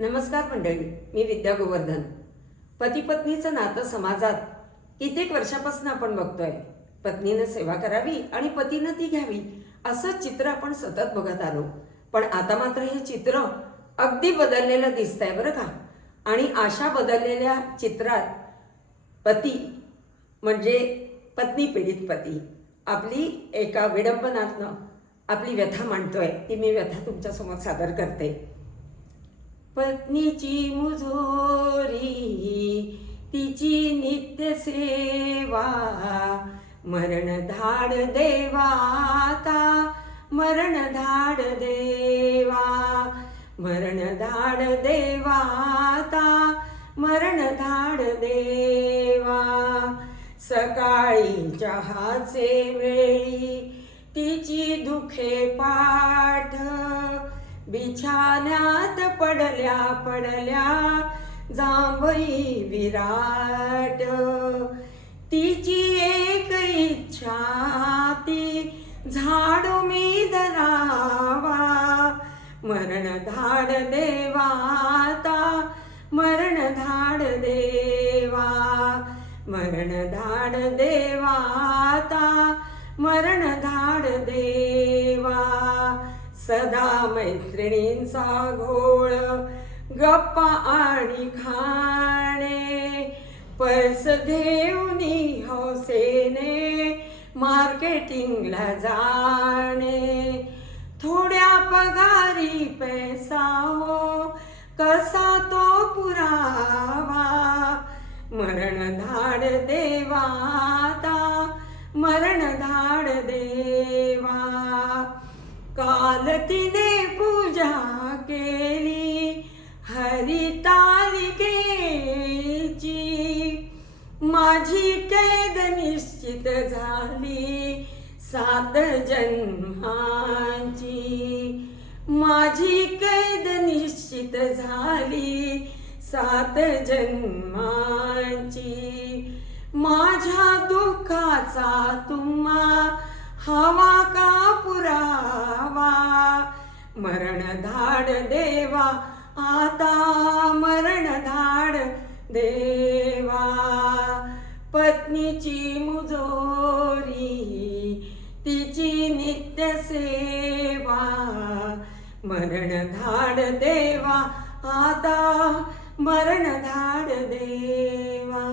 नमस्कार मंडळी, मी विद्या गोवर्धन. पती पत्नीचं नातं समाजात कित्येक वर्षापासून आपण बघतोय. पत्नीनं सेवा करावी आणि पतीनं ती घ्यावी असं चित्र आपण सतत बघत आलो. पण आता मात्र हे चित्र अगदी बदललेलं दिसतंय बरं का. आणि अशा बदललेल्या चित्रात पती म्हणजे पत्नी पीडित पती आपली एका विडंबनातनं आपली व्यथा मांडतोय. ती मी व्यथा तुमच्यासमोर सादर करते. पत्नीची मुजोरी तिची नित्य सेवा, मरण धाड देवाता, मरण धाड देवा, मरण धाड देवाता, मरण धाड देवा. सकाळी चहाचे वेळी तिची दुखे पाठ, बिछाण्यात पडल्या पडल्या जांभई विराट. तिची एक इच्छा ती झाडू मी धरावा, मरण धाड देवाता, मरण धाड देवा, मरण धाड देवाता, मरण धाड देवा. सदा मैत्रिणींचा घोळ, गप्पा आणि खाणे, पर्स घेऊनी हौसेने मार्केटिंगला जाणे. थोड्या पगारी पैसा हो, कसा तो पुरावा, मरण धाड देवाता, मरण धाड देवा. काल तिने पूजा केली हरितालिकेची, माझी कैद निश्चित झाली 7 जन्मांची, माझी कैद निश्चित झाली 7 जन्मांची. माझ्या दुःखाचा तुम्हा हवा का पुरावा, मरण धाड देवा आता, मरण धाड देवा. पत्नीची मुजोरी तिची नित्य सेवा, मरण धाड देवा आता, मरण धाड देवा.